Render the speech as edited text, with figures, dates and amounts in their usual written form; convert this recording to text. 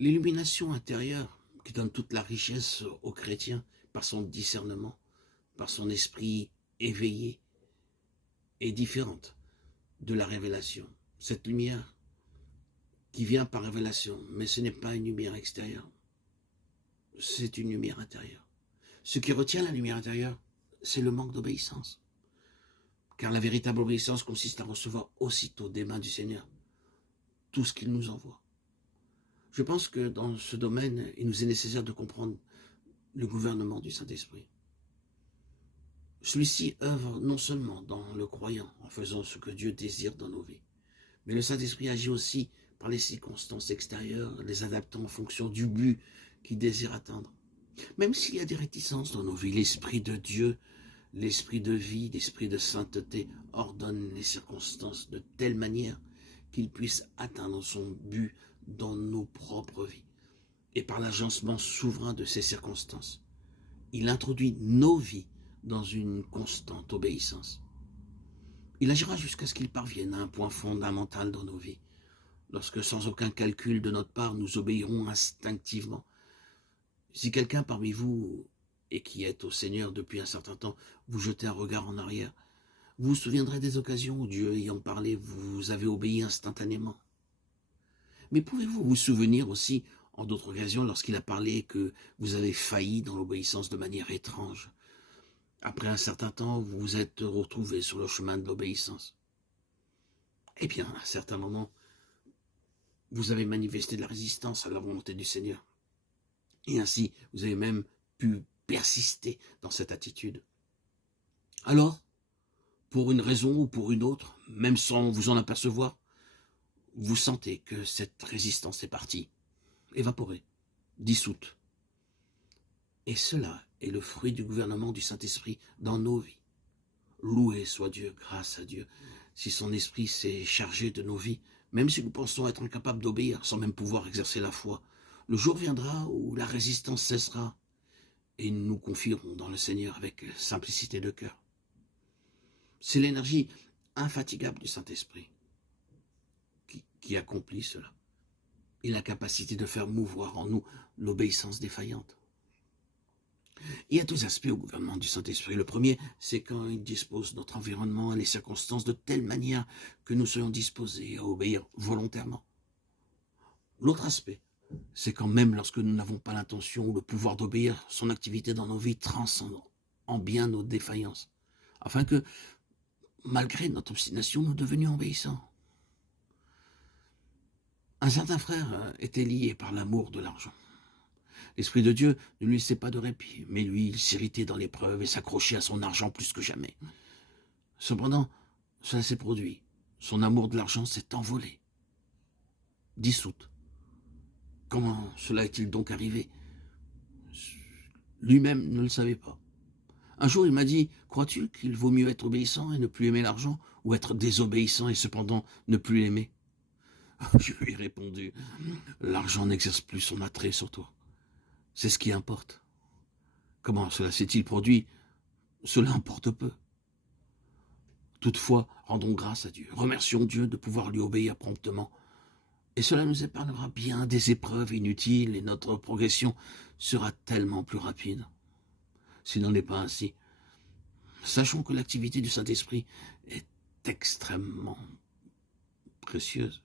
L'illumination intérieure qui donne toute la richesse aux chrétiens par son discernement, par son esprit éveillé, est différente de la révélation. Cette lumière qui vient par révélation, mais ce n'est pas une lumière extérieure, c'est une lumière intérieure. Ce qui retient la lumière intérieure, c'est le manque d'obéissance. Car la véritable obéissance consiste à recevoir aussitôt des mains du Seigneur tout ce qu'il nous envoie. Je pense que dans ce domaine, il nous est nécessaire de comprendre le gouvernement du Saint-Esprit. Celui-ci œuvre non seulement dans le croyant, en faisant ce que Dieu désire dans nos vies, mais le Saint-Esprit agit aussi par les circonstances extérieures, les adaptant en fonction du but qu'il désire atteindre. Même s'il y a des réticences dans nos vies, l'Esprit de Dieu, l'Esprit de vie, l'Esprit de sainteté ordonne les circonstances de telle manière qu'il puisse atteindre son but dans nos propres vies. Et par l'agencement souverain de ces circonstances, il introduit nos vies dans une constante obéissance. Il agira jusqu'à ce qu'il parvienne à un point fondamental dans nos vies, lorsque sans aucun calcul de notre part, nous obéirons instinctivement. Si quelqu'un parmi vous, et qui est au Seigneur depuis un certain temps, vous jetez un regard en arrière, vous vous souviendrez des occasions où Dieu ayant parlé, vous avez obéi instantanément. Mais pouvez-vous vous souvenir aussi, en d'autres occasions, lorsqu'il a parlé que vous avez failli dans l'obéissance de manière étrange? Après un certain temps, vous vous êtes retrouvé sur le chemin de l'obéissance. Eh bien, à un certain moment, vous avez manifesté de la résistance à la volonté du Seigneur. Et ainsi, vous avez même pu persister dans cette attitude. Alors, pour une raison ou pour une autre, même sans vous en apercevoir, vous sentez que cette résistance est partie, évaporée, dissoute. Et cela est le fruit du gouvernement du Saint-Esprit dans nos vies. Loué soit Dieu, grâce à Dieu, si son esprit s'est chargé de nos vies, même si nous pensons être incapables d'obéir sans même pouvoir exercer la foi. Le jour viendra où la résistance cessera et nous nous confierons dans le Seigneur avec simplicité de cœur. C'est l'énergie infatigable du Saint-Esprit qui accomplit cela. Et la capacité de faire mouvoir en nous l'obéissance défaillante. Il y a deux aspects au gouvernement du Saint-Esprit. Le premier, c'est quand il dispose notre environnement et les circonstances de telle manière que nous soyons disposés à obéir volontairement. L'autre aspect, c'est quand même lorsque nous n'avons pas l'intention ou le pouvoir d'obéir, son activité dans nos vies transcende en bien nos défaillances, afin que, malgré notre obstination, nous devenions obéissants. Un certain frère était lié par l'amour de l'argent. L'Esprit de Dieu ne lui laissait pas de répit, mais lui, il s'irritait dans l'épreuve et s'accrochait à son argent plus que jamais. Cependant, cela s'est produit. Son amour de l'argent s'est envolé, dissoute. Comment cela est-il donc arrivé? Lui-même ne le savait pas. Un jour, il m'a dit, crois-tu qu'il vaut mieux être obéissant et ne plus aimer l'argent, ou être désobéissant et cependant ne plus l'aimer? Je lui ai répondu, l'argent n'exerce plus son attrait sur toi. C'est ce qui importe. Comment cela s'est-il produit? Cela importe peu. Toutefois, rendons grâce à Dieu. Remercions Dieu de pouvoir lui obéir promptement. Et cela nous épargnera bien des épreuves inutiles et notre progression sera tellement plus rapide. S'il n'en est pas ainsi, sachons que l'activité du Saint-Esprit est extrêmement précieuse.